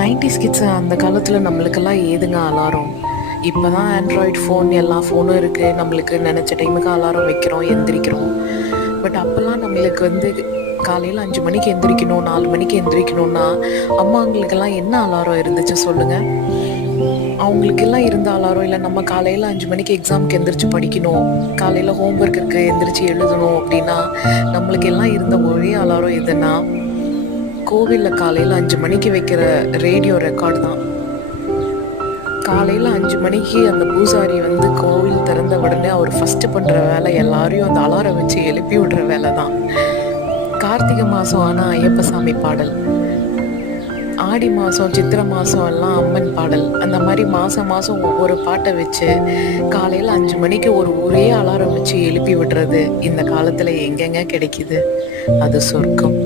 Nineties kids அந்த காலத்தில் நம்மளுக்கெல்லாம் ஏதுங்க அலாரம்? இப்போ தான் ஆண்ட்ராய்டு ஃபோன் எல்லா ஃபோனும் இருக்குது, நம்மளுக்கு நினச்ச டைமுக்கு அலாரம் வைக்கிறோம், எந்திரிக்கிறோம். பட் அப்போல்லாம் நம்மளுக்கு காலையில் 5 மணிக்கு எந்திரிக்கணும், 4 மணிக்கு எந்திரிக்கணும்னா அம்மாங்களுக்கெல்லாம் என்ன அலாரம் இருந்துச்சு சொல்லுங்கள்? அவங்களுக்கெல்லாம் இருந்த அலாரம் இல்லை, நம்ம காலையில் 5 மணிக்கு எக்ஸாமுக்கு எந்திரிச்சு படிக்கணும், காலையில் ஹோம்ஒர்க் இருக்குது எந்திரிச்சு எழுதணும் அப்படின்னா நம்மளுக்கு எல்லாம் இருந்த ஒரே அலாரம் எதுன்னா கோவிலில் காலையில் 5 மணிக்கு வைக்கிற ரேடியோ ரெக்கார்டு தான். காலையில் 5 மணிக்கு அந்த பூசாரி கோவில் திறந்த உடனே அவர் ஃபஸ்ட்டு பண்ணுற வேலை எல்லாரையும் அந்த அலாரம் வச்சு எழுப்பி விடுற வேலை தான். கார்த்திகை மாதம் ஆனால் ஐயப்ப சாமி பாடல், ஆடி மாதம் சித்திரை மாதம் எல்லாம் அம்மன் பாடல், அந்த மாதிரி மாதம் மாதம் ஒவ்வொரு பாட்டை வச்சு காலையில் 5 மணிக்கு ஒரு ஒரே அலாரம் வச்சு எழுப்பி விடுறது இந்த காலத்தில் எங்கெங்க கிடைக்குது? அது சொர்க்கம்.